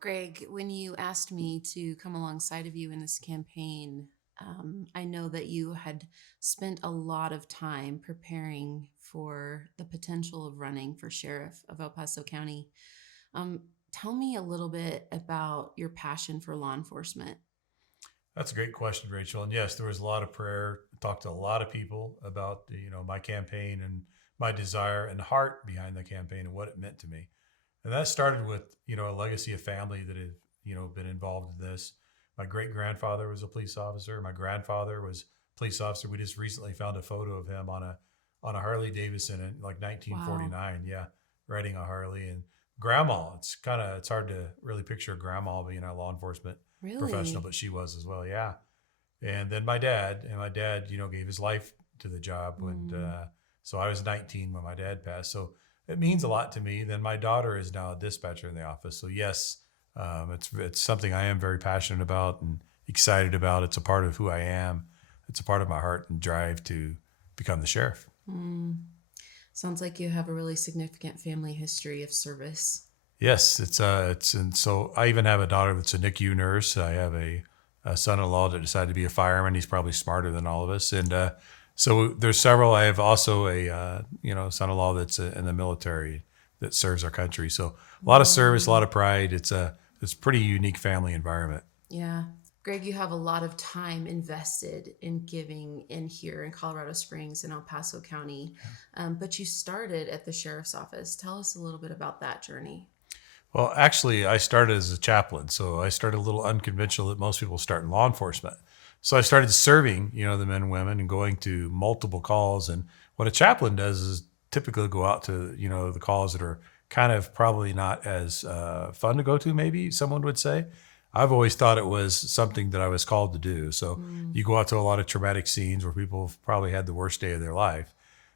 Greg, when you asked me to come alongside of you in this campaign, I know that you had spent a lot of time preparing for the potential of running for sheriff of El Paso County. Um, Tell me a little bit about your passion for law enforcement. That's a great question, Rachel. And yes, there was a lot of prayer. I talked to a lot of people about my campaign and my desire and heart behind the campaign and what it meant to me. And that started with a legacy of family that had been involved in this. My great grandfather was a police officer. My grandfather was a police officer. We just recently found a photo of him on a Harley Davidson in like Wow. 1949. Yeah, riding a Harley. And grandma, it's hard to really picture a grandma being a law enforcement professional, Really? but she was as well. Yeah. And then my dad, gave his life to the job when, Mm, so I was 19 when my dad passed. So it means a lot to me. Then my daughter is now a dispatcher in the office. So yes, it's something I am very passionate about and excited about. It's a part of who I am. It's a part of my heart and drive to become the sheriff. mm. Sounds like you have a really significant family history of service. Yes, and so I even have a daughter that's a NICU nurse. I have a son-in-law that decided to be a fireman. He's probably smarter than all of us, and so there's several. I have also a son-in-law that's in the military that serves our country. So a lot of service, a lot Mm. of pride. It's a pretty unique family environment. Yeah. Greg, you have a lot of time invested in giving in here in Colorado Springs and El Paso County, but you started at the sheriff's office. Tell us a little bit about that journey. Well, actually, I started as a chaplain, so I started a little unconventional that most people start in law enforcement. So I started serving, the men and women, and going to multiple calls. And what a chaplain does is typically go out to, the calls that are kind of probably not as fun to go to. Maybe someone would say. I've always thought it was something that I was called to do. So Mm. you go out to a lot of traumatic scenes where people have probably had the worst day of their life.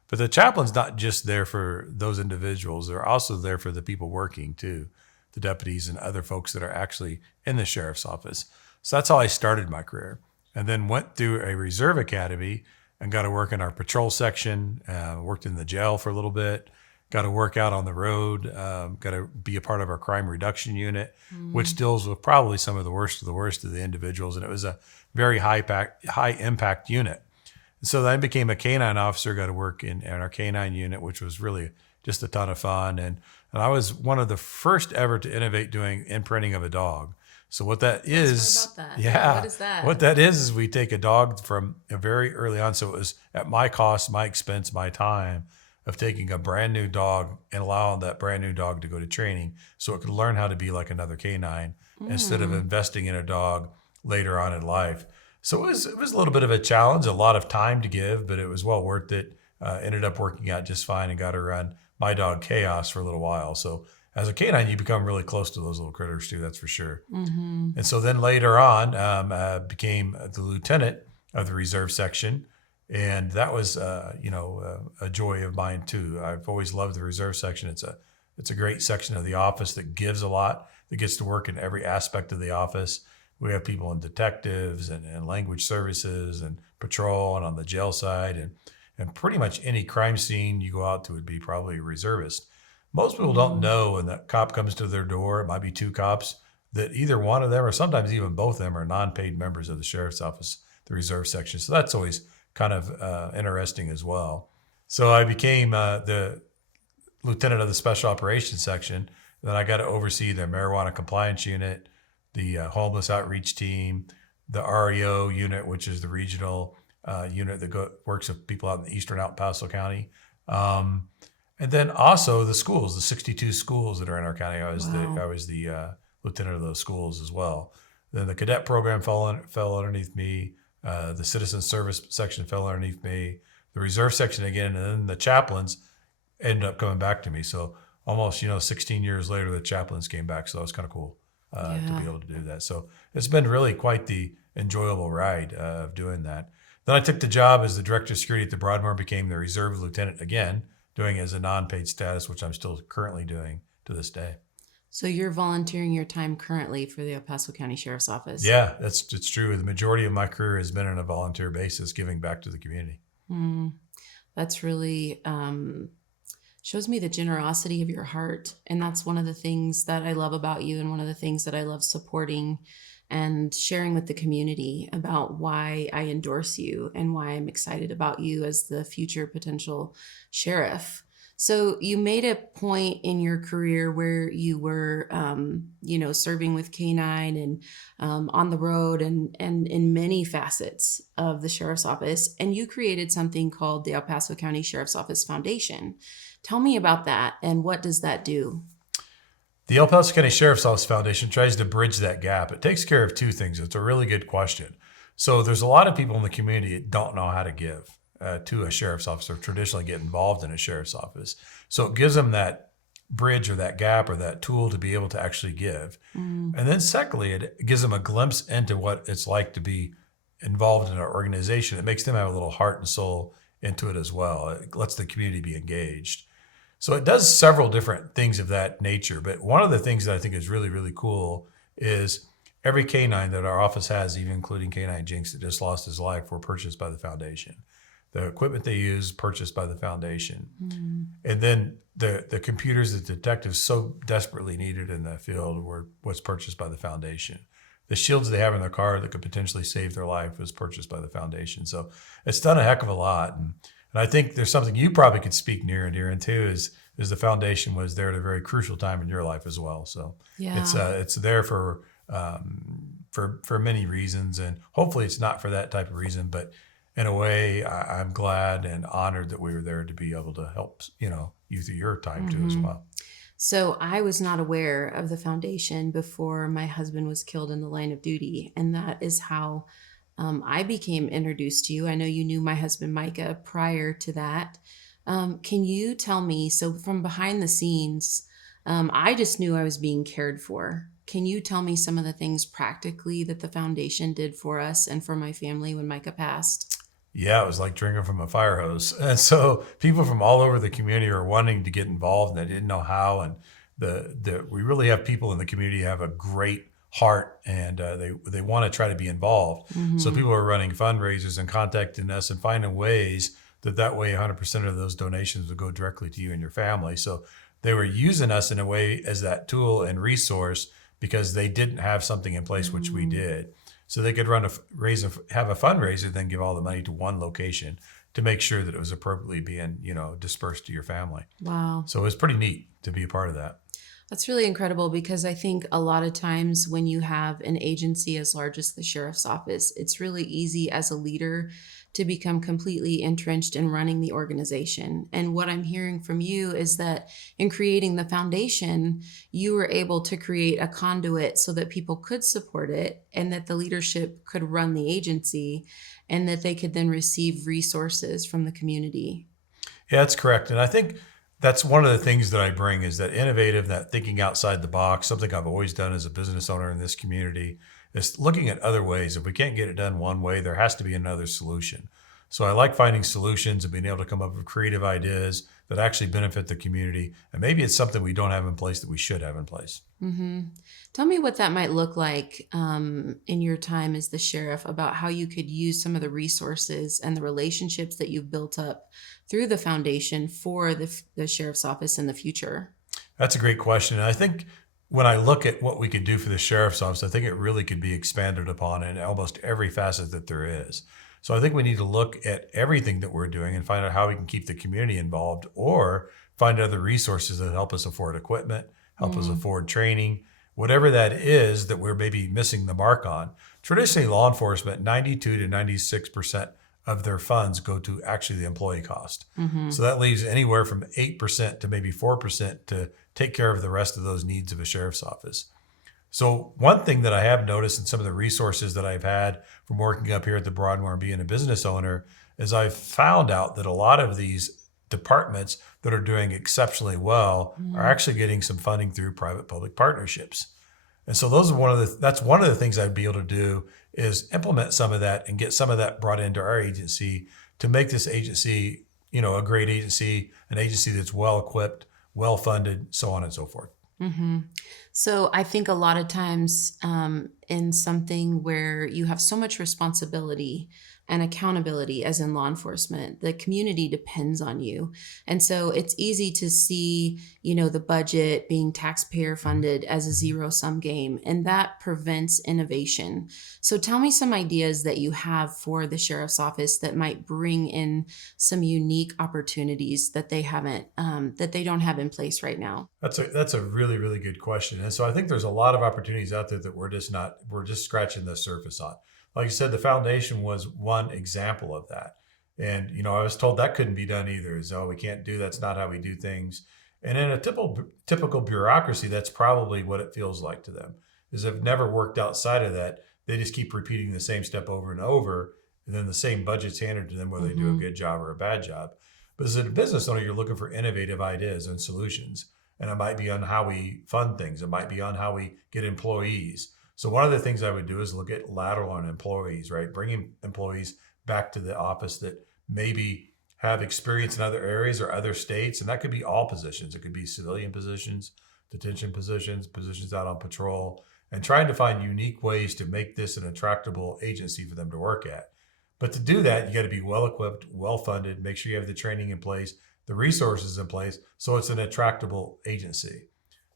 But the chaplain's not just there for those individuals; they're also there for the people working too, the deputies and other folks that are actually in the sheriff's office. So that's how I started my career, and then went through a reserve academy and got to work in our patrol section. Worked in the jail for a little bit. Got to work out on the road. Got to be a part of our crime reduction unit, which Mm. deals with probably some of the worst of the individuals, and it was a very high impact unit. So then I became a canine officer, got to work in our canine unit, which was really just a ton of fun. And I was one of the first ever to innovate doing imprinting of a dog. So what that Tell us more is, about that. Yeah, what yeah, is that? what that is we take a dog from a very early on. So it was at my cost, my expense, my time of taking a brand new dog and allowing that brand new dog to go to training so it could learn how to be like another canine instead of Mm. investing in a dog later on in life. So it was a little bit of a challenge, a lot of time to give, but it was well worth it. Ended up working out just fine and got to run my dog Chaos for a little while. So as a canine, you become really close to those little critters too. That's for sure. Mm-hmm. And so then later on, became the lieutenant of the reserve section, and that was a joy of mine too. I've always loved the reserve section. It's a great section of the office that gives a lot. That gets to work in every aspect of the office. We have people in detectives and language services and patrol and on the jail side and pretty much any crime scene you go out to would be probably a reservist. Most people don't Mm. know when that cop comes to their door, it might be two cops, that either one of them or sometimes even both of them are non-paid members of the sheriff's office, the reserve section. So that's always kind of interesting as well. So I became the lieutenant of the special operations section. Then I got to oversee the marijuana compliance unit, the homeless outreach team, the REO unit, which is the regional unit that works with people out in the eastern El Paso County. Um, and then also the schools, the 62 schools that are in our county. I was the Wow. I was the lieutenant of those schools as well. Then the cadet program fell underneath me. The citizen service section fell underneath me. The reserve section again, and then the chaplains ended up coming back to me. So almost 16 years later, the chaplains came back. So that was kind of cool to be Yeah. able to do that. So it's been really quite the enjoyable ride of doing that. Then I took the job as the director of security at the Broadmoor, became the reserve lieutenant again, doing it as a non-paid status, which I'm still currently doing to this day. So you're volunteering your time currently for the El Paso County Sheriff's Office. Yeah, it's true. The majority of my career has been on a volunteer basis, giving back to the community. Mm. That's really Shows me the generosity of your heart. And that's one of the things that I love about you, and one of the things that I love supporting and sharing with the community about why I endorse you and why I'm excited about you as the future potential sheriff. So you made a point in your career where you were, serving with K-9 and on the road, and in many facets of the sheriff's office. And you created something called the El Paso County Sheriff's Office Foundation. Tell me about that, and what does that do? The El Paso County Sheriff's Office Foundation tries to bridge that gap. It takes care of two things. It's a really good question. So there's a lot of people in the community that don't know how to give to a sheriff's office or traditionally get involved in a sheriff's office. So it gives them that bridge or that gap or that tool to be able to actually give. And then secondly, it gives them a glimpse into what it's like to be involved in an organization. It makes them have a little heart and soul into it as well. It lets the community be engaged. So it does several different things of that nature. But one of the things that I think is really, really cool is every K-9 that our office has, even including K-9 Jinx that just lost his life, were purchased by the foundation. The equipment they use purchased by the foundation. And then the computers that detectives so desperately needed in the field was purchased by the foundation. The shields they have in their car that could potentially save their life was purchased by the foundation. So it's done a heck of a lot. And I think there's something you probably could speak near and dear into is the foundation was there at a very crucial time in your life as well. So Yeah. it's there for many reasons, and hopefully it's not for that type of reason. But in a way, I'm glad and honored that we were there to be able to help you through your time too as well. So I was not aware of the foundation before my husband was killed in the line of duty, and that is how I became introduced to you. I know you knew my husband Micah prior to that. Can you tell me, so from behind the scenes, I just knew I was being cared for. Can you tell me some of the things practically that the foundation did for us and for my family when Micah passed? Yeah, it was like drinking from a fire hose. And so people from all over the community are wanting to get involved and they didn't know how. And we really have people in the community who have a great heart and they want to try to be involved. So people are running fundraisers and contacting us and finding ways that way 100% of those donations would go directly to you and your family. So they were using us in a way as that tool and resource because they didn't have something in place, which we did. So they could have a fundraiser, then give all the money to one location to make sure that it was appropriately being, dispersed to your family. Wow. So it was pretty neat to be a part of that. That's really incredible, because I think a lot of times when you have an agency as large as the sheriff's office, it's really easy as a leader to become completely entrenched in running the organization. And what I'm hearing from you is that in creating the foundation, you were able to create a conduit so that people could support it and that the leadership could run the agency and that they could then receive resources from the community. Yeah, that's correct. And I think that's one of the things that I bring is that innovative, that thinking outside the box, something I've always done as a business owner in this community, is looking at other ways. If we can't get it done one way, there has to be another solution. So I like finding solutions and being able to come up with creative ideas that actually benefit the community. And maybe it's something we don't have in place that we should have in place. Tell me what that might look like in your time as the sheriff, about how you could use some of the resources and the relationships that you've built up through the foundation for the sheriff's office in the future. That's a great question. And I think when I look at what we could do for the sheriff's office, I think it really could be expanded upon in almost every facet that there is. So I think we need to look at everything that we're doing and find out how we can keep the community involved or find other resources that help us afford equipment, help us afford training, whatever that is that we're maybe missing the mark on. Traditionally, law enforcement, 92 to 96% of their funds go to actually the employee cost. So that leaves anywhere from 8% to maybe 4% to take care of the rest of those needs of a sheriff's office. So one thing that I have noticed in some of the resources that I've had from working up here at the Broadmoor and being a business owner is I've found out that a lot of these departments that are doing exceptionally well are actually getting some funding through private-public partnerships. And so that's one of the things I'd be able to do is implement some of that and get some of that brought into our agency to make this agency, a great agency, an agency that's well-equipped, well-funded, so on and so forth. So I think a lot of times in something where you have so much responsibility and accountability, as in law enforcement. The community depends on you. And so it's easy to see, the budget being taxpayer funded as a zero sum game, and that prevents innovation. So tell me some ideas that you have for the sheriff's office that might bring in some unique opportunities that they don't have in place right now. That's a really, really good question. And so I think there's a lot of opportunities out there that we're just scratching the surface on. Like you said, the foundation was one example of that. And, I was told that couldn't be done either. We can't do that's not how we do things. And in a typical bureaucracy, that's probably what it feels like to them, is they've never worked outside of that. They just keep repeating the same step over and over, and then the same budget's handed to them whether they do a good job or a bad job. But as a business owner, you're looking for innovative ideas and solutions. And it might be on how we fund things. It might be on how we get employees. So one of the things I would do is look at lateral on employees, right? Bringing employees back to the office that maybe have experience in other areas or other states. And that could be all positions. It could be civilian positions, detention positions, positions out on patrol, and trying to find unique ways to make this an attractable agency for them to work at. But to do that, you got to be well equipped, well funded, make sure you have the training in place, the resources in place, so it's an attractable agency.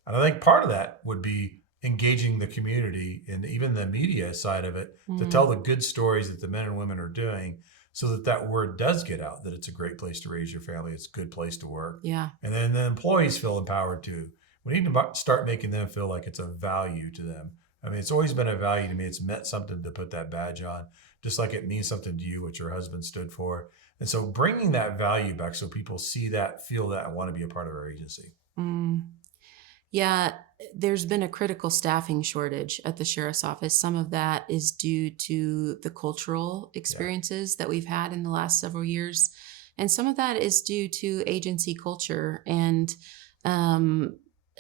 And I think part of that would be engaging the community and even the media side of it to tell the good stories that the men and women are doing, so that that word does get out, that it's a great place to raise your family, it's a good place to work. Yeah. And then the employees feel empowered too. We need to start making them feel like it's a value to them. I mean, it's always been a value to me. It's meant something to put that badge on, just like it means something to you, what your husband stood for. And so bringing that value back so people see that, feel that, and want to be a part of our agency. Yeah, there's been a critical staffing shortage at the sheriff's office. Some of that is due to the cultural experiences that we've had in the last several years. And some of that is due to agency culture and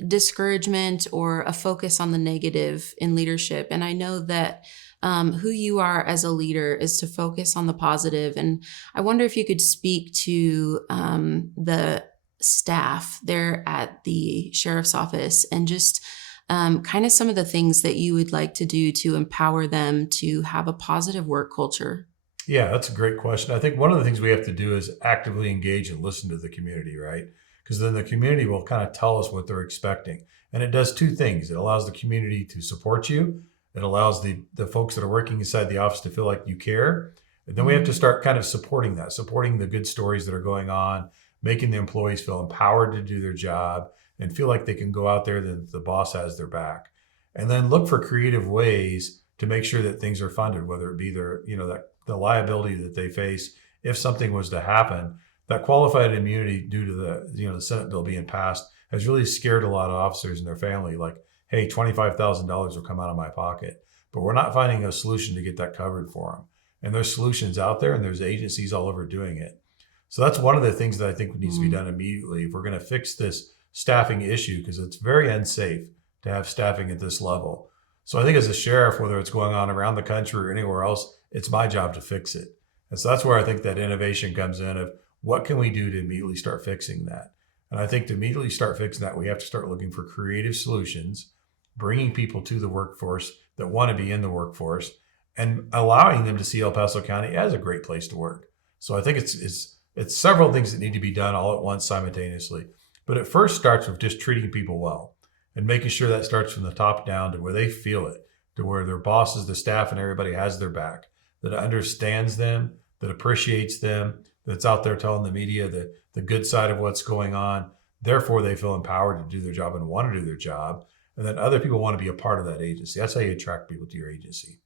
discouragement or a focus on the negative in leadership. And I know that who you are as a leader is to focus on the positive. And I wonder if you could speak to the staff there at the sheriff's office and just kind of some of the things that you would like to do to empower them to have a positive work culture. Yeah, that's a great question. I think one of the things we have to do is actively engage and listen to the community, right? Because then the community will kind of tell us what they're expecting. And it does two things. It allows the community to support you. It allows the folks that are working inside the office to feel like you care. And then we have to start kind of supporting that, supporting the good stories that are going on, making the employees feel empowered to do their job and feel like they can go out there, that the boss has their back. And then look for creative ways to make sure that things are funded, whether it be the liability that they face if something was to happen. That qualified immunity due to the Senate bill being passed has really scared a lot of officers and their family. Like, hey, $25,000 will come out of my pocket, but we're not finding a solution to get that covered for them. And there's solutions out there, and there's agencies all over doing it. So that's one of the things that I think needs to be done immediately if we're going to fix this staffing issue, because it's very unsafe to have staffing at this level. So I think as a sheriff, whether it's going on around the country or anywhere else, it's my job to fix it. And so that's where I think that innovation comes in of what can we do to immediately start fixing that? And I think to immediately start fixing that, we have to start looking for creative solutions, bringing people to the workforce that want to be in the workforce, and allowing them to see El Paso County as a great place to work. So I think it's several things that need to be done all at once simultaneously. But it first starts with just treating people well and making sure that starts from the top down to where they feel it, to where their bosses, the staff, and everybody has their back, that understands them, that appreciates them, that's out there telling the media the good side of what's going on. Therefore, they feel empowered to do their job and want to do their job. And then other people want to be a part of that agency. That's how you attract people to your agency.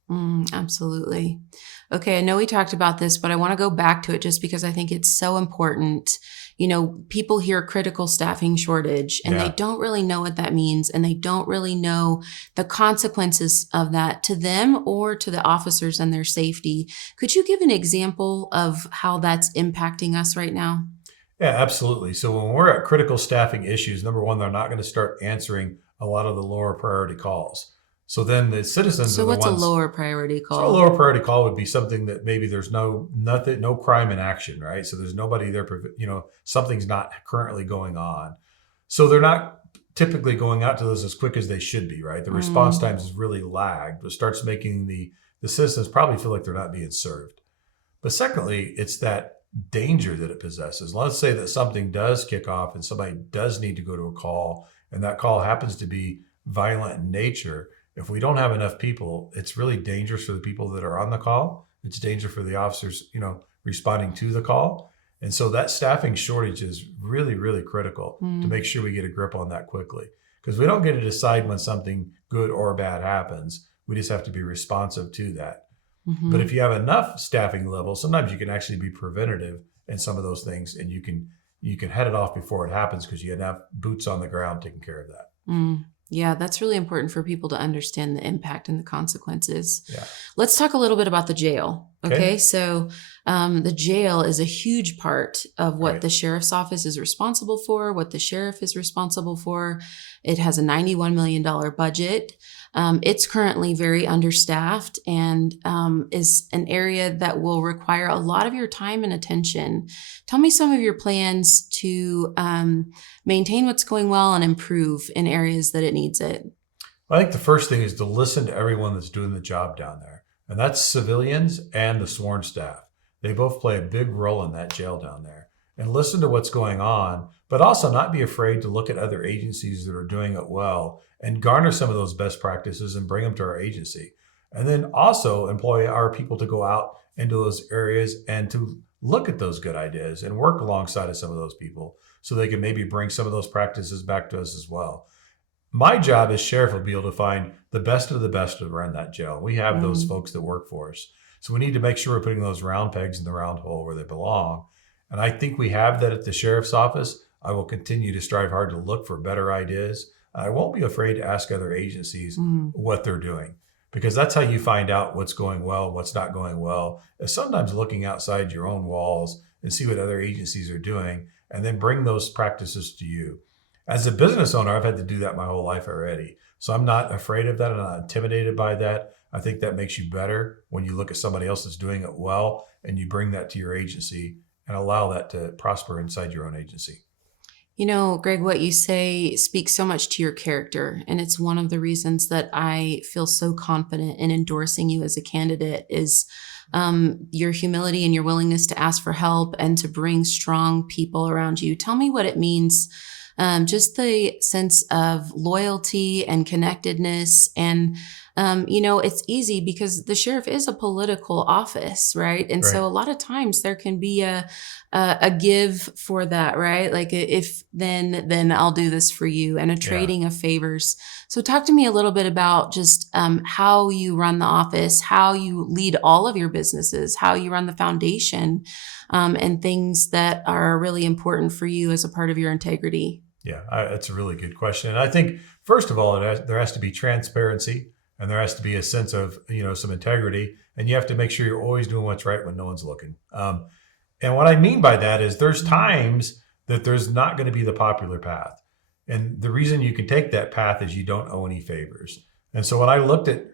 Absolutely. Okay, I know we talked about this, but I want to go back to it just because I think it's so important. People hear critical staffing shortage and they don't really know what that means, and they don't really know the consequences of that to them or to the officers and their safety. Could you give an example of how that's impacting us right now? Yeah, absolutely. So when we're at critical staffing issues, number one, they're not going to start answering a lot of the lower priority calls. So then the citizens So are the what's a ones. lower priority call? So a lower priority call would be something that maybe there's no crime in action, right? So there's nobody there, something's not currently going on. So they're not typically going out to those as quick as they should be, right? The response times is really lagged, which starts making the citizens probably feel like they're not being served. But secondly, it's that danger that it possesses. Let's say that something does kick off and somebody does need to go to a call, and that call happens to be violent in nature. If we don't have enough people, it's really dangerous for the people that are on the call. It's dangerous for the officers, responding to the call. And so that staffing shortage is really, really critical to make sure we get a grip on that quickly. Because we don't get to decide when something good or bad happens. We just have to be responsive to that. But if you have enough staffing levels, sometimes you can actually be preventative in some of those things, and you can head it off before it happens because you have boots on the ground taking care of that. Yeah, that's really important for people to understand the impact and the consequences. Yeah. Let's talk a little bit about the jail. Okay. Okay. So the jail is a huge part of what Right. the sheriff's office is responsible for, what the sheriff is responsible for. It has a $91 million budget. It's currently very understaffed and is an area that will require a lot of your time and attention. Tell me some of your plans to maintain what's going well and improve in areas that it needs it. I think the first thing is to listen to everyone that's doing the job down there. And that's civilians and the sworn staff. They both play a big role in that jail down there. And listen to what's going on, but also not be afraid to look at other agencies that are doing it well and garner some of those best practices and bring them to our agency. And then also employ our people to go out into those areas and to look at those good ideas and work alongside of some of those people so they can maybe bring some of those practices back to us as well. My job as sheriff will be able to find the best of the best to run that jail. We have those folks that work for us. So we need to make sure we're putting those round pegs in the round hole where they belong. And I think we have that at the sheriff's office. I will continue to strive hard to look for better ideas. I won't be afraid to ask other agencies what they're doing, because that's how you find out what's going well, what's not going well, is sometimes looking outside your own walls and see what other agencies are doing and then bring those practices to you. As a business owner, I've had to do that my whole life already. So I'm not afraid of that. I'm not intimidated by that. I think that makes you better when you look at somebody else that's doing it well and you bring that to your agency and allow that to prosper inside your own agency. You know, Greg, what you say speaks so much to your character. And it's one of the reasons that I feel so confident in endorsing you as a candidate is your humility and your willingness to ask for help and to bring strong people around you. Tell me what it means, just the sense of loyalty and connectedness. And, it's easy because the sheriff is a political office, right? And so a lot of times there can be a give for that, right? Like if then I'll do this for you, and a trading of favors. So talk to me a little bit about just how you run the office, how you lead all of your businesses, how you run the foundation, and things that are really important for you as a part of your integrity. Yeah, that's a really good question. And I think, first of all, there has to be transparency and there has to be a sense of, some integrity. And you have to make sure you're always doing what's right when no one's looking. And what I mean by that is there's times that there's not going to be the popular path. And the reason you can take that path is you don't owe any favors. And so when I looked at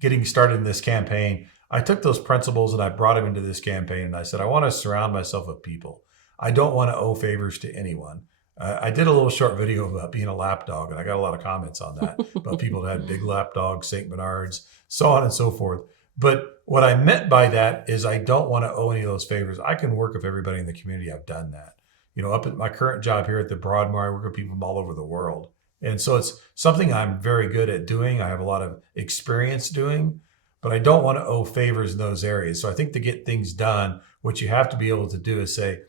getting started in this campaign, I took those principles and I brought them into this campaign. And I said, I want to surround myself with people. I don't want to owe favors to anyone. I did a little short video about being a lap dog, and I got a lot of comments on that about people that had big lap dogs, St. Bernards, so on and so forth. But what I meant by that is I don't want to owe any of those favors. I can work with everybody in the community. I've done that. Up at my current job here at the Broadmoor, I work with people from all over the world. And so it's something I'm very good at doing. I have a lot of experience doing, but I don't want to owe favors in those areas. So I think to get things done, what you have to be able to do is say,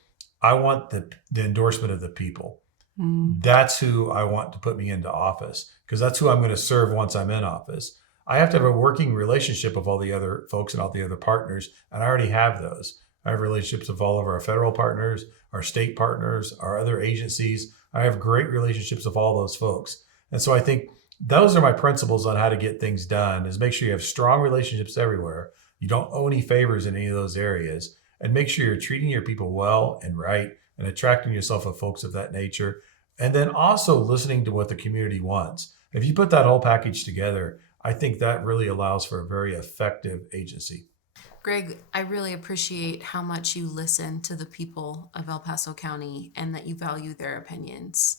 I want the endorsement of the people. That's who I want to put me into office, because that's who I'm going to serve once I'm in office. I have to have a working relationship with all the other folks and all the other partners, and I already have those. I have relationships with all of our federal partners, our state partners, our other agencies. I have great relationships with all those folks. And so I think those are my principles on how to get things done, is make sure you have strong relationships everywhere. You don't owe any favors in any of those areas, and make sure you're treating your people well and right and attracting yourself with folks of that nature. And then also listening to what the community wants. If you put that whole package together, I think that really allows for a very effective agency. Greg, I really appreciate how much you listen to the people of El Paso County and that you value their opinions.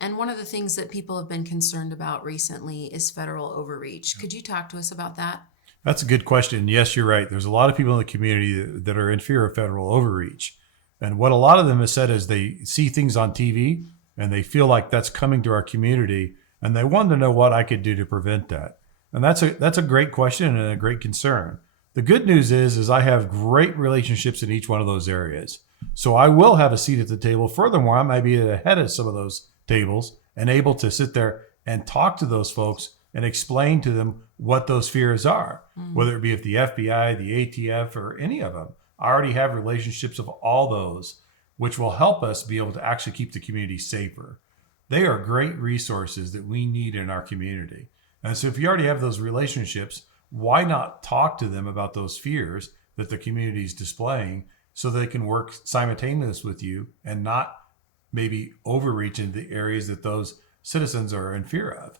And one of the things that people have been concerned about recently is federal overreach. Could you talk to us about that? That's a good question. Yes, you're right. There's a lot of people in the community that are in fear of federal overreach. And what a lot of them have said is they see things on TV and they feel like that's coming to our community and they want to know what I could do to prevent that. And that's a great question and a great concern. The good news is I have great relationships in each one of those areas. So I will have a seat at the table. Furthermore, I might be at the head of some of those tables and able to sit there and talk to those folks and explain to them what those fears are, whether it be if the FBI, the ATF, or any of them. I already have relationships of all those, which will help us be able to actually keep the community safer. They are great resources that we need in our community. And so if you already have those relationships, why not talk to them about those fears that the community is displaying so they can work simultaneously with you and not maybe overreach into the areas that those citizens are in fear of.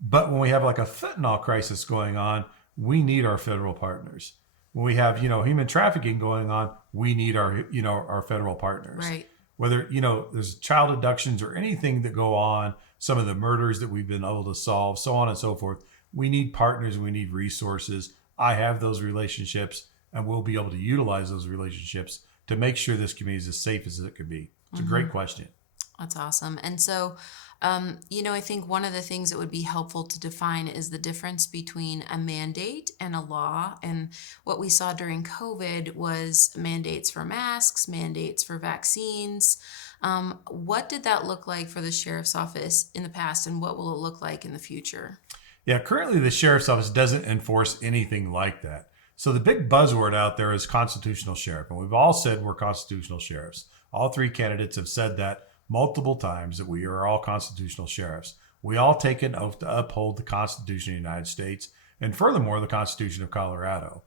But when we have like a fentanyl crisis going on, we need our federal partners. When we have, human trafficking going on, we need our federal partners. Right. Whether, there's child abductions or anything that go on, some of the murders that we've been able to solve, so on and so forth. We need partners. We need resources. I have those relationships and we'll be able to utilize those relationships to make sure this community is as safe as it could be. It's a great question. That's awesome. And so, I think one of the things that would be helpful to define is the difference between a mandate and a law. And what we saw during COVID was mandates for masks, mandates for vaccines. What did that look like for the sheriff's office in the past, and what will it look like in the future? Yeah, currently the sheriff's office doesn't enforce anything like that. So the big buzzword out there is constitutional sheriff. And we've all said we're constitutional sheriffs. All three candidates have said that multiple times, that we are all constitutional sheriffs. We all take an oath to uphold the Constitution of the United States and furthermore, the Constitution of Colorado.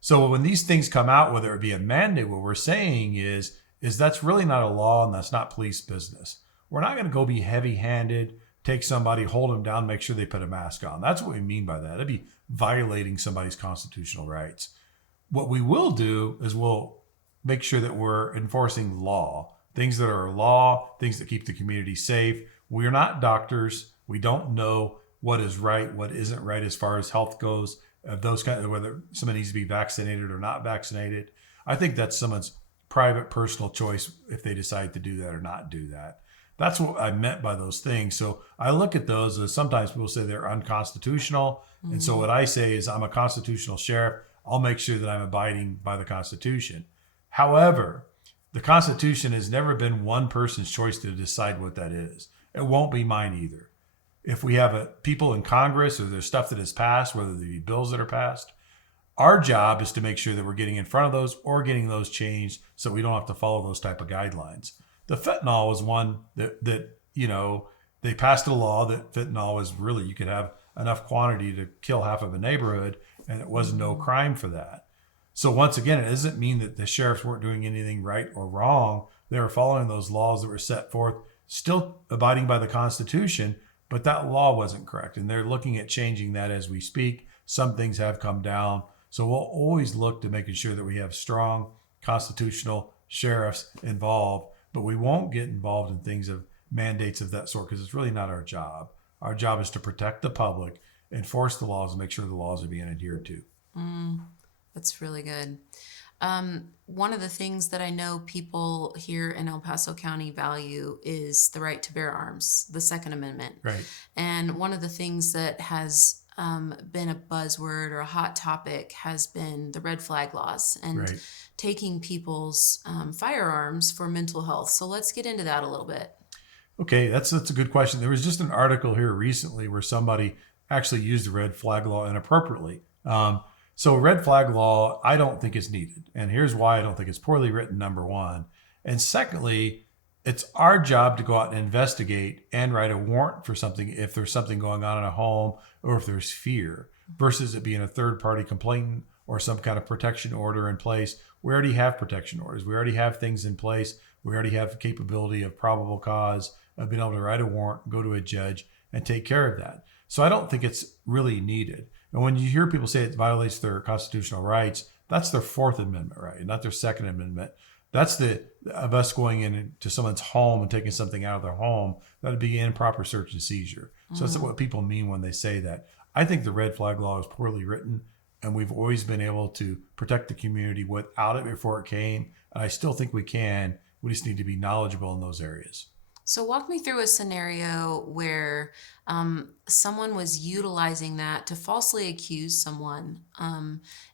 So when these things come out, whether it be a mandate, what we're saying is that's really not a law and that's not police business. We're not going to go be heavy-handed, take somebody, hold them down, make sure they put a mask on. That's what we mean by that. That'd be violating somebody's constitutional rights. What we will do is we'll make sure that we're enforcing law, things that are law, things that keep the community safe. We're not doctors. We don't know what is right, what isn't right as far as health goes, those kind of, whether somebody needs to be vaccinated or not vaccinated. I think that's someone's private, personal choice if they decide to do that or not do that. That's what I meant by those things. So I look at those as sometimes people say they're unconstitutional. Mm-hmm. And so what I say is I'm a constitutional sheriff. I'll make sure that I'm abiding by the Constitution. However, the Constitution has never been one person's choice to decide what that is. It won't be mine either. If we have people in Congress or there's stuff that is passed, whether they be bills that are passed, our job is to make sure that we're getting in front of those or getting those changed so we don't have to follow those type of guidelines. The fentanyl was one that they passed a law that fentanyl was really, you could have enough quantity to kill half of a neighborhood and it was no crime for that. So once again, it doesn't mean that the sheriffs weren't doing anything right or wrong. They were following those laws that were set forth, still abiding by the Constitution, but that law wasn't correct. And they're looking at changing that as we speak. Some things have come down. So we'll always look to making sure that we have strong constitutional sheriffs involved, but we won't get involved in things of mandates of that sort because it's really not our job. Our job is to protect the public, enforce the laws, and make sure the laws are being adhered to. That's really good. One of the things that I know people here in El Paso County value is the right to bear arms, the Second Amendment. Right. And one of the things that has been a buzzword or a hot topic has been the red flag laws and taking people's firearms for mental health. So let's get into that a little bit. Okay, that's a good question. There was just an article here recently where somebody actually used the red flag law inappropriately. So red flag law, I don't think is needed. And here's why I don't think it's poorly written, number one. And secondly, it's our job to go out and investigate and write a warrant for something if there's something going on in a home or if there's fear versus it being a third-party complainant or some kind of protection order in place. We already have protection orders. We already have things in place. We already have the capability of probable cause of being able to write a warrant, go to a judge, and take care of that. So I don't think it's really needed. And when you hear people say it violates their constitutional rights, that's their Fourth Amendment right, not their Second Amendment. That's of us going into someone's home and taking something out of their home. That'd be improper search and seizure. So that's what people mean when they say that. I think the red flag law is poorly written. and we've always been able to protect the community without it before it came. And I still think we can. We just need to be knowledgeable in those areas. So walk me through a scenario where someone was utilizing that to falsely accuse someone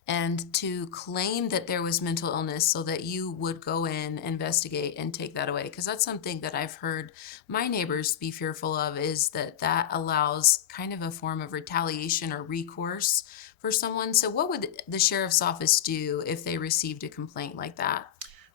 and to claim that there was mental illness so that you would go in, investigate, and take that away. Because that's something that I've heard my neighbors be fearful of, is that allows kind of a form of retaliation or recourse for someone. So what would the sheriff's office do if they received a complaint like that?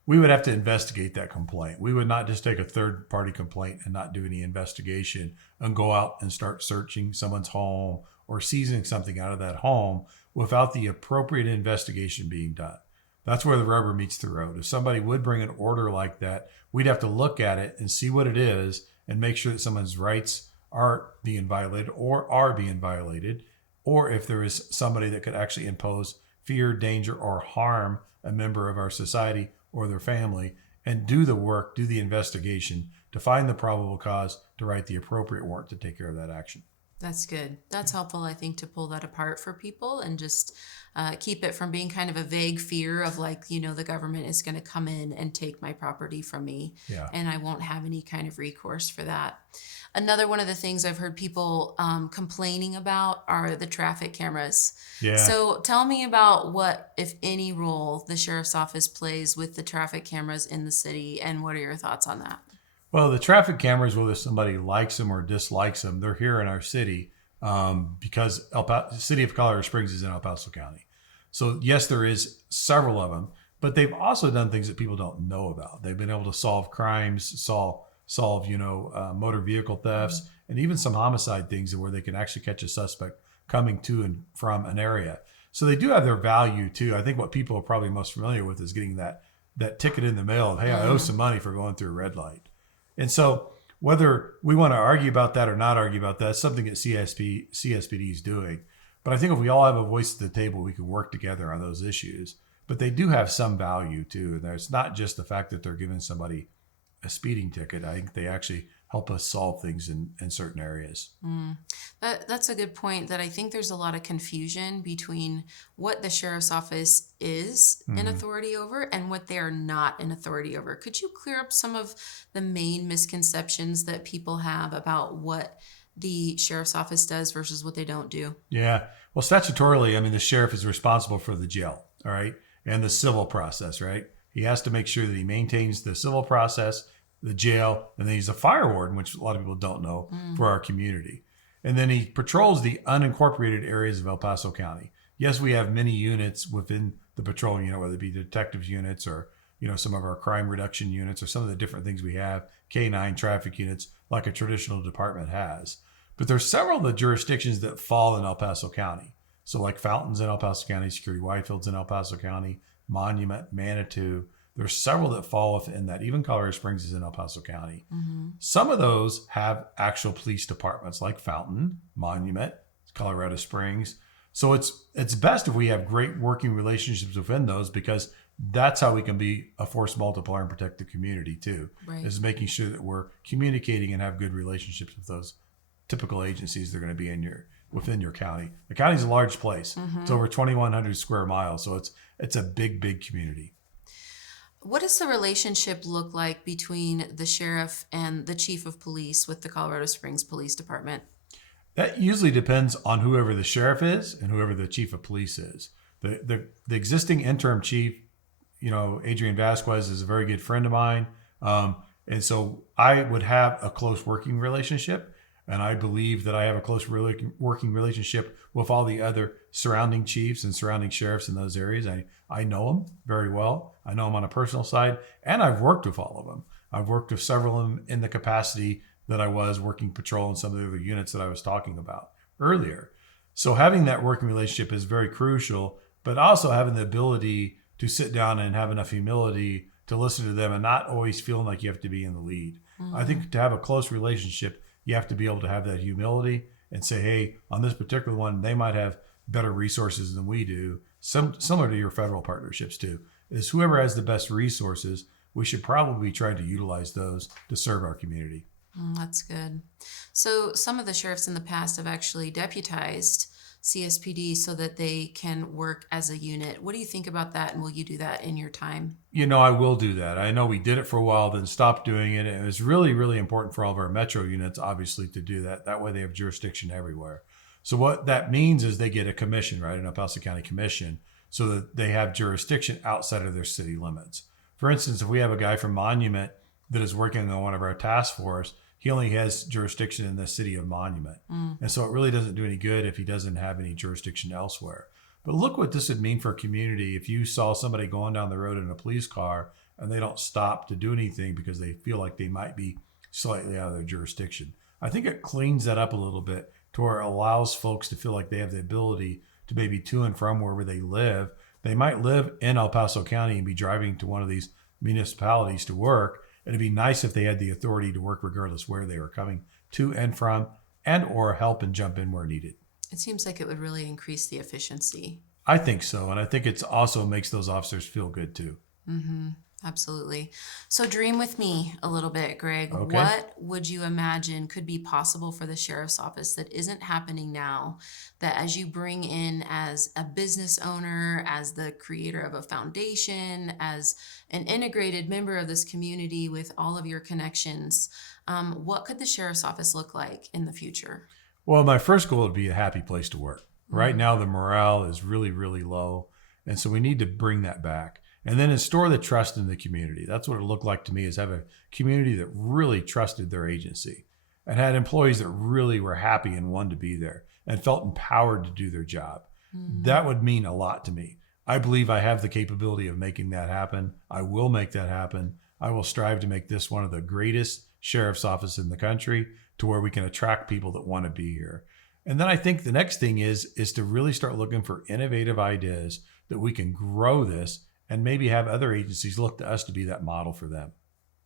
We would have to investigate that complaint. We would not just take a third party complaint and not do any investigation and go out and start searching someone's home or seizing something out of that home without the appropriate investigation being done. That's where the rubber meets the road. If somebody would bring an order like that, we'd have to look at it and see what it is and make sure that someone's rights aren't being violated or are being violated, or if there is somebody that could actually impose fear, danger, or harm a member of our society or their family, and do the work, do the investigation to find the probable cause to write the appropriate warrant to take care of that action. That's good. That's helpful, I think, to pull that apart for people and just keep it from being kind of a vague fear of like, the government is going to come in and take my property from me, Yeah. and I won't have any kind of recourse for that. Another one of the things I've heard people complaining about are the traffic cameras. Yeah. So tell me about what, if any, role the sheriff's office plays with the traffic cameras in the city, and what are your thoughts on that? Well, the traffic cameras, whether somebody likes them or dislikes them, they're here in our city because the city of Colorado Springs is in El Paso County. So yes, there is several of them, but they've also done things that people don't know about. They've been able to solve crimes, solve motor vehicle thefts, and even some homicide things where they can actually catch a suspect coming to and from an area. So they do have their value too. I think what people are probably most familiar with is getting that ticket in the mail of, hey, I owe some money for going through a red light. And so whether we want to argue about that or not argue about that, it's something that CSPD is doing. But I think if we all have a voice at the table, we can work together on those issues. But they do have some value too. And it's not just the fact that they're giving somebody a speeding ticket. I think they actually help us solve things in certain areas. That's a good point, that I think there's a lot of confusion between what the sheriff's office is in authority over and what they are not in authority over. Could you clear up some of the main misconceptions that people have about what the sheriff's office does versus what they don't do? Yeah. Well, statutorily, the sheriff is responsible for the jail, all right, and the civil process, right? He has to make sure that he maintains the civil process, the jail, and then he's a fire warden, which a lot of people don't know, for our community. And then he patrols the unincorporated areas of El Paso County. Yes, we have many units within the patrol unit, whether it be detectives units or, some of our crime reduction units or some of the different things we have, K9 traffic units, like a traditional department has. But there's several of the jurisdictions that fall in El Paso County. So like Fountains in El Paso County, Security Whitefields in El Paso County, Monument, Manitou. There's several that fall within that. Even Colorado Springs is in El Paso County. Some of those have actual police departments like Fountain, Monument, Colorado Springs. So it's best if we have great working relationships within those, because that's how we can be a force multiplier and protect the community too. Right. Is making sure that we're communicating and have good relationships with those typical agencies that are going to be within your county. The county's a large place. It's over 2,100 square miles. So it's a big, big community. What does the relationship look like between the sheriff and the chief of police with the Colorado Springs Police Department? That usually depends on whoever the sheriff is and whoever the chief of police is. The existing interim chief, Adrian Vasquez, is a very good friend of mine. And so I would have a close working relationship. And I believe that I have a close working relationship with all the other surrounding chiefs and surrounding sheriffs in those areas. I know them very well. I know them on a personal side, and I've worked with all of them. I've worked with several of them in the capacity that I was working patrol in some of the other units that I was talking about earlier. So having that working relationship is very crucial, but also having the ability to sit down and have enough humility to listen to them and not always feeling like you have to be in the lead. I think to have a close relationship, you have to be able to have that humility and say, hey, on this particular one, they might have better resources than we do. Similar to your federal partnerships too, is whoever has the best resources, we should probably try to utilize those to serve our community. That's good. So some of the sheriffs in the past have actually deputized CSPD so that they can work as a unit. What do you think about that? And will you do that in your time? I will do that. I know we did it for a while, then stopped doing it. It was really, really important for all of our metro units, obviously, to do that. That way they have jurisdiction everywhere. So what that means is they get a commission, right? An El Paso County commission, so that they have jurisdiction outside of their city limits. For instance, if we have a guy from Monument that is working on one of our task force, he only has jurisdiction in the city of Monument. And so it really doesn't do any good if he doesn't have any jurisdiction elsewhere. But look what this would mean for a community if you saw somebody going down the road in a police car and they don't stop to do anything because they feel like they might be slightly out of their jurisdiction. I think it cleans that up a little bit to where it allows folks to feel like they have the ability to maybe to and from wherever they live. They might live in El Paso County and be driving to one of these municipalities to work. It'd be nice if they had the authority to work regardless where they were coming to and from, and or help and jump in where needed. It seems like it would really increase the efficiency. I think so. And I think it's also makes those officers feel good too. Absolutely. So dream with me a little bit, Greg. Okay. What would you imagine could be possible for the sheriff's office that isn't happening now, that as you bring in as a business owner, as the creator of a foundation, as an integrated member of this community with all of your connections, what could the sheriff's office look like in the future? Well, my first goal would be a happy place to work. Right now, the morale is really, really low. And so we need to bring that back. And then install the trust in the community. That's what it looked like to me, is have a community that really trusted their agency and had employees that really were happy and wanted to be there and felt empowered to do their job. That would mean a lot to me. I believe I have the capability of making that happen. I will make that happen. I will strive to make this one of the greatest sheriff's offices in the country, to where we can attract people that want to be here. And then I think the next thing is to really start looking for innovative ideas that we can grow this, and maybe have other agencies look to us to be that model for them.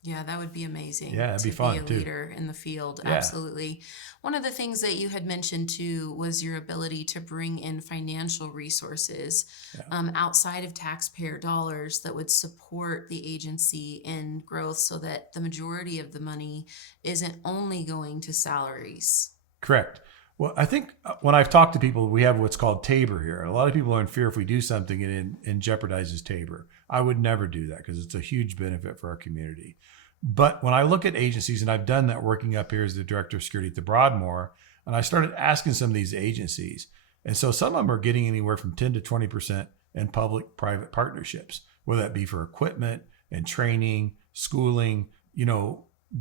Yeah, that would be amazing. Yeah, it'd be fun to be too. a leader in the field. Yeah. Absolutely. One of the things that you had mentioned too was your ability to bring in financial resources outside of taxpayer dollars that would support the agency in growth, so that the majority of the money isn't only going to salaries. Correct. Well, I think when I've talked to people, we have what's called Tabor here. A lot of people are in fear if we do something and jeopardizes Tabor. I would never do that because it's a huge benefit for our community. But when I look at agencies, and I've done that working up here as the director of security at the Broadmoor, and I started asking some of these agencies. And so some of them are getting anywhere from 10 to 20% in public-private partnerships, whether that be for equipment and training, schooling,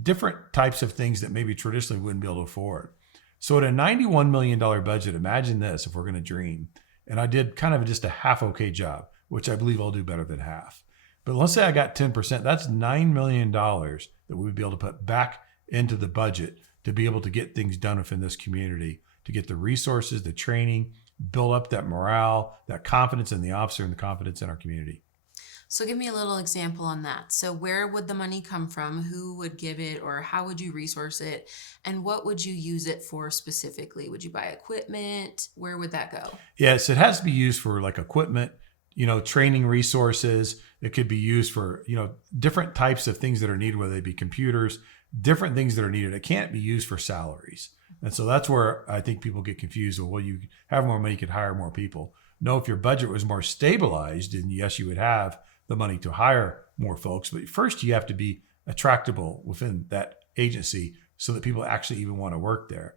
different types of things that maybe traditionally wouldn't be able to afford. So at a $91 million budget, imagine this, if we're going to dream. And I did kind of just a half okay job, which I believe I'll do better than half. But let's say I got 10%, that's $9 million that we'd be able to put back into the budget to be able to get things done within this community, to get the resources, the training, build up that morale, that confidence in the officer, and the confidence in our community. So give me a little example on that. So where would the money come from? Who would give it, or how would you resource it? And what would you use it for specifically? Would you buy equipment? Where would that go? Yes, it has to be used for like equipment, training resources. It could be used for, different types of things that are needed, whether they be computers, different things that are needed. It can't be used for salaries. And so that's where I think people get confused. Well, you have more money, you could hire more people. No, if your budget was more stabilized, then yes, you would have the money to hire more folks. But first, you have to be attractable within that agency so that people actually even want to work there.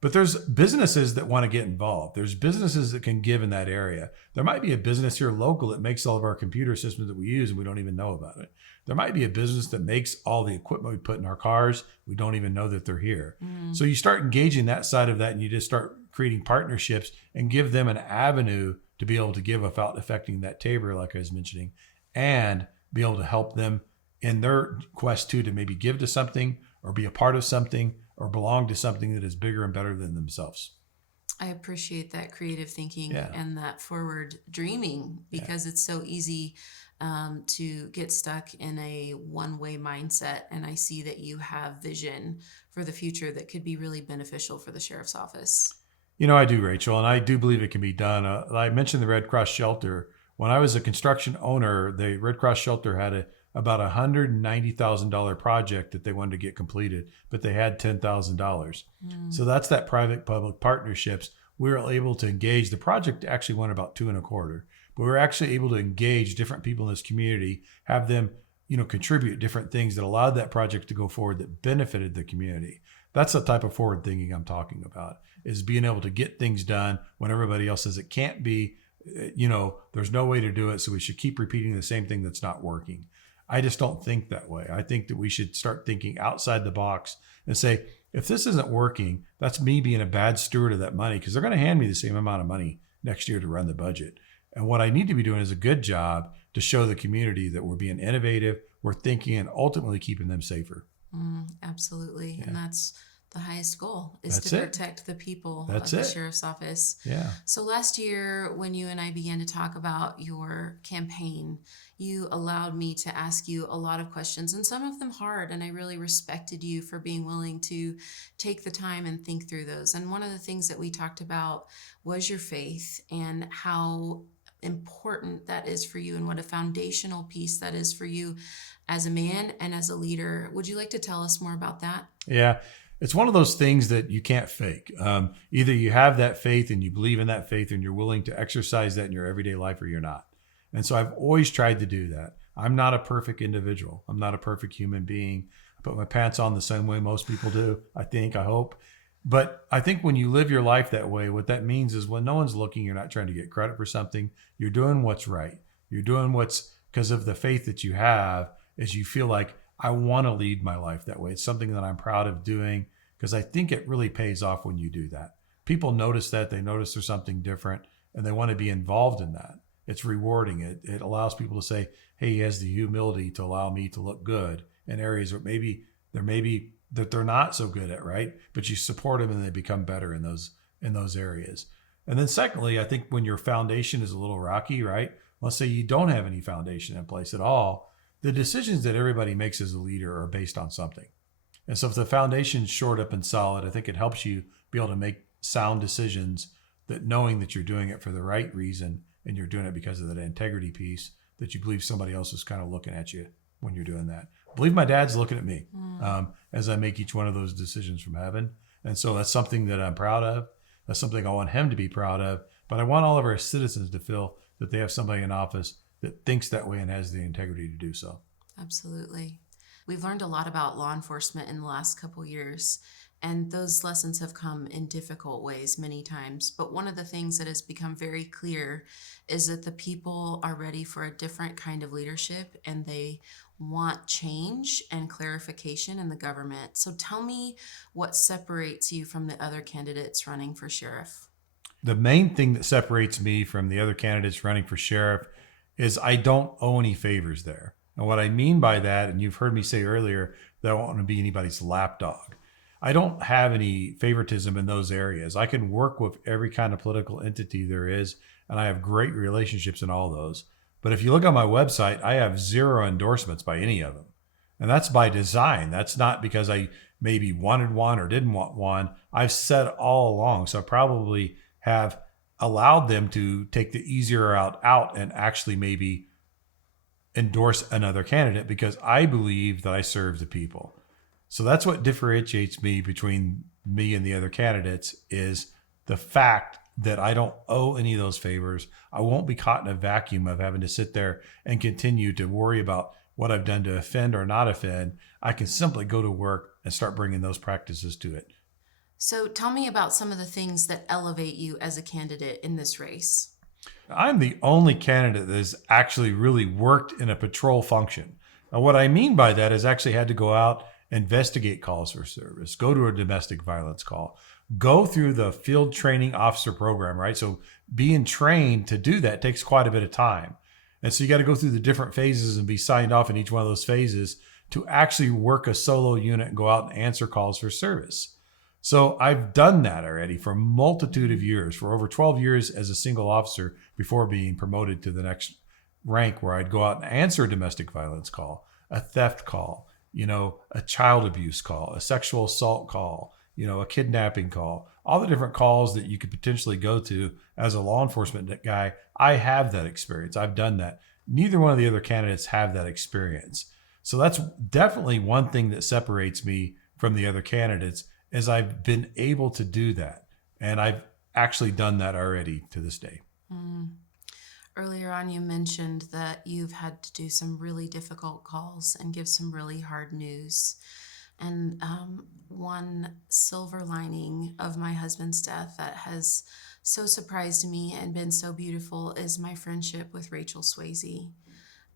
But there's businesses that want to get involved. There's businesses that can give in that area. There might be a business here local that makes all of our computer systems that we use and we don't even know about it. There might be a business that makes all the equipment we put in our cars. We don't even know that they're here. So you start engaging that side of that, and you just start creating partnerships and give them an avenue to be able to give without affecting that Tabor, like I was mentioning, and be able to help them in their quest too, to maybe give to something or be a part of something or belong to something that is bigger and better than themselves. I appreciate that creative thinking and that forward dreaming, because it's so easy to get stuck in a one-way mindset. And I see that you have vision for the future that could be really beneficial for the sheriff's office. I do, Rachel, and I do believe it can be done. I mentioned the Red Cross Shelter. When I was a construction owner, the Red Cross Shelter had about $190,000 project that they wanted to get completed, but they had $10,000. So that's that private-public partnerships we were able to engage. The project actually went about 2.25, but we were actually able to engage different people in this community, have them, contribute different things that allowed that project to go forward that benefited the community. That's the type of forward thinking I'm talking about, is being able to get things done when everybody else says it can't be, there's no way to do it. So we should keep repeating the same thing that's not working. I just don't think that way. I think that we should start thinking outside the box and say, if this isn't working, that's me being a bad steward of that money, because they're going to hand me the same amount of money next year to run the budget. And what I need to be doing is a good job to show the community that we're being innovative, we're thinking, and ultimately keeping them safer. Absolutely. Yeah. And that's the highest goal, is That's to it. protect the people That's of the it. sheriff's office. Yeah. So last year, when you and I began to talk about your campaign, you allowed me to ask you a lot of questions, and some of them hard. And I really respected you for being willing to take the time and think through those. And one of the things that we talked about was your faith and how important that is for you, and what a foundational piece that is for you as a man and as a leader. Would you like to tell us more about that? Yeah. It's one of those things that you can't fake. Either you have that faith and you believe in that faith and you're willing to exercise that in your everyday life, or you're not. And so I've always tried to do that. I'm not a perfect individual. I'm not a perfect human being. I put my pants on the same way most people do, I hope. But I think when you live your life that way, what that means is when no one's looking, you're not trying to get credit for something. You're doing what's right. You're doing what's because of the faith that you have, as you feel like, I want to lead my life that way. It's something that I'm proud of doing, because I think it really pays off when you do that. People notice that. They notice there's something different, and they want to be involved in that. It's rewarding. It allows people to say, hey, he has the humility to allow me to look good in areas where maybe that they're not so good at, right? But you support them and they become better in those areas. And then secondly, I think when your foundation is a little rocky, right? Let's say you don't have any foundation in place at all. The decisions that everybody makes as a leader are based on something. And so if the foundation's shored up and solid, I think it helps you be able to make sound decisions, that knowing that you're doing it for the right reason and you're doing it because of that integrity piece, that you believe somebody else is kind of looking at you when you're doing that. I believe my dad's looking at me as I make each one of those decisions from heaven. And so that's something that I'm proud of. That's something I want him to be proud of. But I want all of our citizens to feel that they have somebody in office that thinks that way and has the integrity to do so. Absolutely. We've learned a lot about law enforcement in the last couple years, and those lessons have come in difficult ways many times. But one of the things that has become very clear is that the people are ready for a different kind of leadership, and they want change and clarification in the government. So tell me what separates you from the other candidates running for sheriff. The main thing that separates me from the other candidates running for sheriff is I don't owe any favors there. And what I mean by that, and you've heard me say earlier, that I don't want to be anybody's lapdog. I don't have any favoritism in those areas. I can work with every kind of political entity there is, and I have great relationships in all those. But if you look on my website, I have 0 endorsements by any of them. And that's by design. That's not because I maybe wanted one or didn't want one. I've said all along. So I probably have allowed them to take the easier route out and actually maybe endorse another candidate, because I believe that I serve the people. So that's what differentiates me between me and the other candidates, is the fact that I don't owe any of those favors. I won't be caught in a vacuum of having to sit there and continue to worry about what I've done to offend or not offend. I can simply go to work and start bringing those practices to it. So tell me about some of the things that elevate you as a candidate in this race. I'm the only candidate that has actually really worked in a patrol function. Now, what I mean by that is actually had to go out, investigate calls for service, go to a domestic violence call, go through the field training officer program, right? So being trained to do that takes quite a bit of time. And so you got to go through the different phases and be signed off in each one of those phases to actually work a solo unit and go out and answer calls for service. So I've done that already for a multitude of years, for over 12 years as a single officer before being promoted to the next rank, where I'd go out and answer a domestic violence call, a theft call, a child abuse call, a sexual assault call, a kidnapping call, all the different calls that you could potentially go to as a law enforcement guy. I have that experience. I've done that. Neither one of the other candidates have that experience. So that's definitely one thing that separates me from the other candidates, is I've been able to do that. And I've actually done that already to this day. Mm. Earlier on, you mentioned that you've had to do some really difficult calls and give some really hard news. And one silver lining of my husband's death that has so surprised me and been so beautiful is my friendship with Rachael Swayze.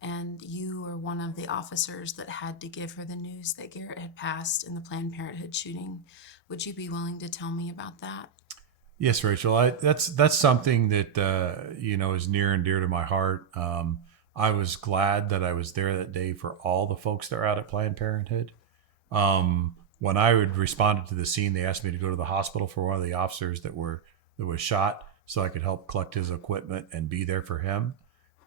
And you were one of the officers that had to give her the news that Garrett had passed in the Planned Parenthood shooting. Would you be willing to tell me about that? Yes, Rachel. That's something that is near and dear to my heart. I was glad that I was there that day for all the folks that are out at Planned Parenthood. When I would responded to the scene, they asked me to go to the hospital for one of the officers that was shot, so I could help collect his equipment and be there for him.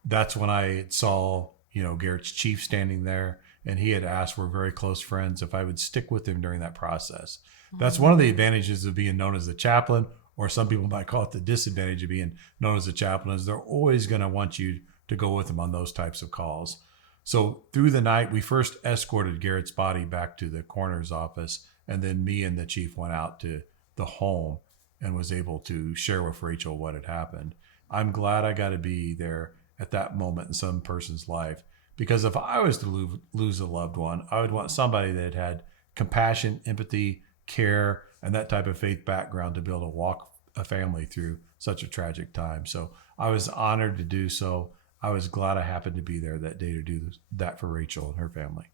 That's when I saw Garrett's chief standing there, and he had asked, we're very close friends, if I would stick with him during that process. That's one of the advantages of being known as the chaplain, or some people might call it the disadvantage of being known as a chaplain, is they're always going to want you to go with them on those types of calls. So through the night, we first escorted Garrett's body back to the coroner's office, and then me and the chief went out to the home and was able to share with Rachael what had happened. I'm glad I got to be there at that moment in some person's life, because if I was to lose a loved one, I would want somebody that had compassion, empathy, care, and that type of faith background to be able to walk a family through such a tragic time. So I was honored to do so. I was glad I happened to be there that day to do that for Rachael and her family.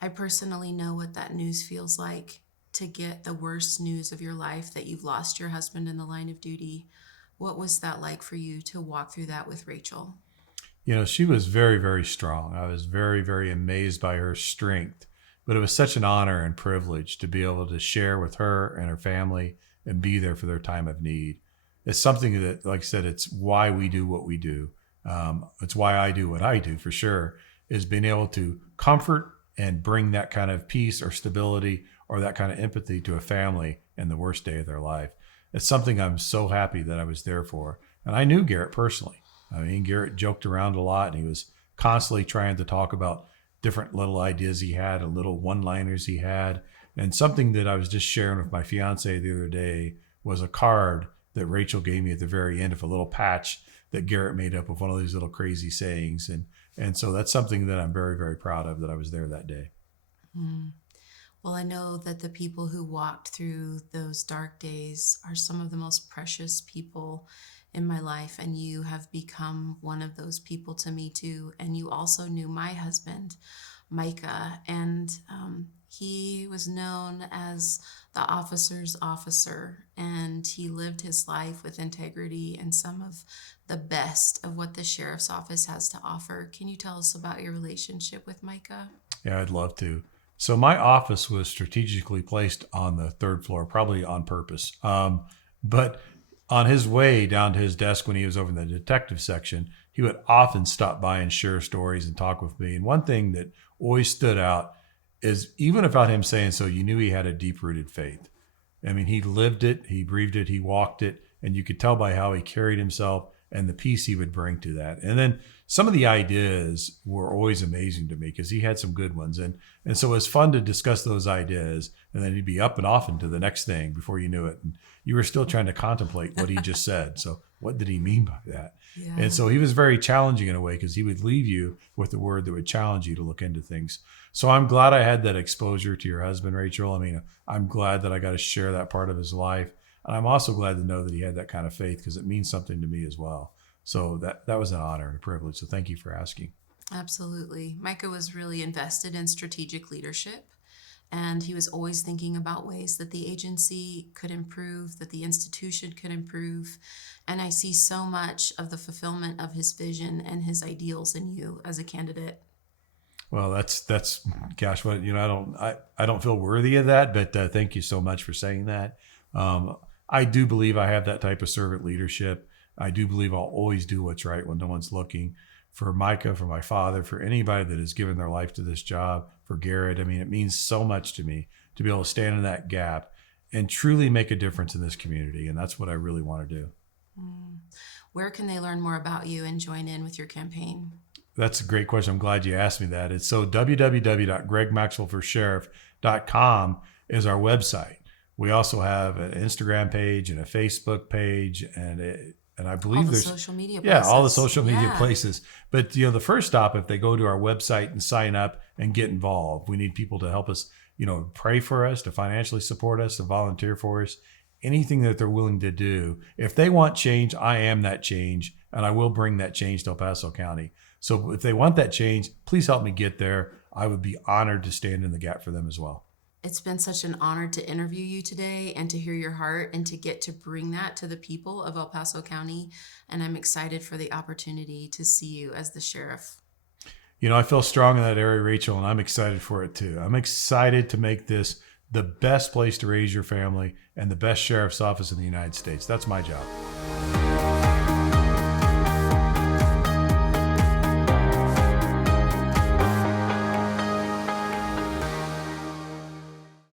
I personally know what that news feels like, to get the worst news of your life, that you've lost your husband in the line of duty. What was that like for you to walk through that with Rachael? She was very, very strong. I was very, very amazed by her strength, but it was such an honor and privilege to be able to share with her and her family and be there for their time of need. It's something that, like I said, it's why we do what we do. It's why I do what I do, for sure, is being able to comfort and bring that kind of peace or stability or that kind of empathy to a family in the worst day of their life. It's something I'm so happy that I was there for. And I knew Garrett personally. I mean, Garrett joked around a lot, and he was constantly trying to talk about different little ideas he had and little one-liners he had. And something that I was just sharing with my fiance the other day was a card that Rachael gave me at the very end of a little patch that Garrett made up of one of these little crazy sayings. And so that's something that I'm very, very proud of, that I was there that day. Mm. Well, I know that the people who walked through those dark days are some of the most precious people in my life, and you have become one of those people to me too. And you also knew my husband, Micah, and he was known as the officer's officer, and he lived his life with integrity and some of the best of what the sheriff's office has to offer. Can you tell us about your relationship with Micah? Yeah, I'd love to. So my office was strategically placed on the third floor, probably on purpose. But on his way down to his desk when he was over in the detective section, he would often stop by and share stories and talk with me. And one thing that always stood out is, even without him saying so, you knew he had a deep-rooted faith. I mean, he lived it, he breathed it, he walked it, and you could tell by how he carried himself and the peace he would bring to that. And then some of the ideas were always amazing to me, because he had some good ones. And so it was fun to discuss those ideas, and then he'd be up and off into the next thing before you knew it. And you were still trying to contemplate what he just said. So what did he mean by that? Yeah. And so he was very challenging in a way, because he would leave you with a word that would challenge you to look into things. So I'm glad I had that exposure to your husband, Rachael. I mean, I'm glad that I got to share that part of his life. And I'm also glad to know that he had that kind of faith, because it means something to me as well. So that was an honor and a privilege. So thank you for asking. Absolutely. Micah was really invested in strategic leadership, and he was always thinking about ways that the agency could improve, that the institution could improve. And I see so much of the fulfillment of his vision and his ideals in you as a candidate. Well, that's gosh, what I don't feel worthy of that, but thank you so much for saying that. I do believe I have that type of servant leadership. I do believe I'll always do what's right when no one's looking. For Micah, for my father, for anybody that has given their life to this job, for Garrett, I mean, it means so much to me to be able to stand in that gap and truly make a difference in this community. And that's what I really want to do. Where can they learn more about you and join in with your campaign? That's a great question. I'm glad you asked me that. It's so www.gregmaxwellforsheriff.com is our website. We also have an Instagram page and a Facebook page, and I All believe the there's social media all the places. social media Yeah. places. But the first stop, if they go to our website and sign up and get involved, we need people to help us, pray for us, to financially support us, to volunteer for us, anything that they're willing to do. If they want change, I am that change, and I will bring that change to El Paso County. So if they want that change, please help me get there. I would be honored to stand in the gap for them as well. It's been such an honor to interview you today and to hear your heart and to get to bring that to the people of El Paso County. And I'm excited for the opportunity to see you as the sheriff. I feel strong in that area, Rachel, and I'm excited for it too. I'm excited to make this the best place to raise your family and the best sheriff's office in the United States. That's my job.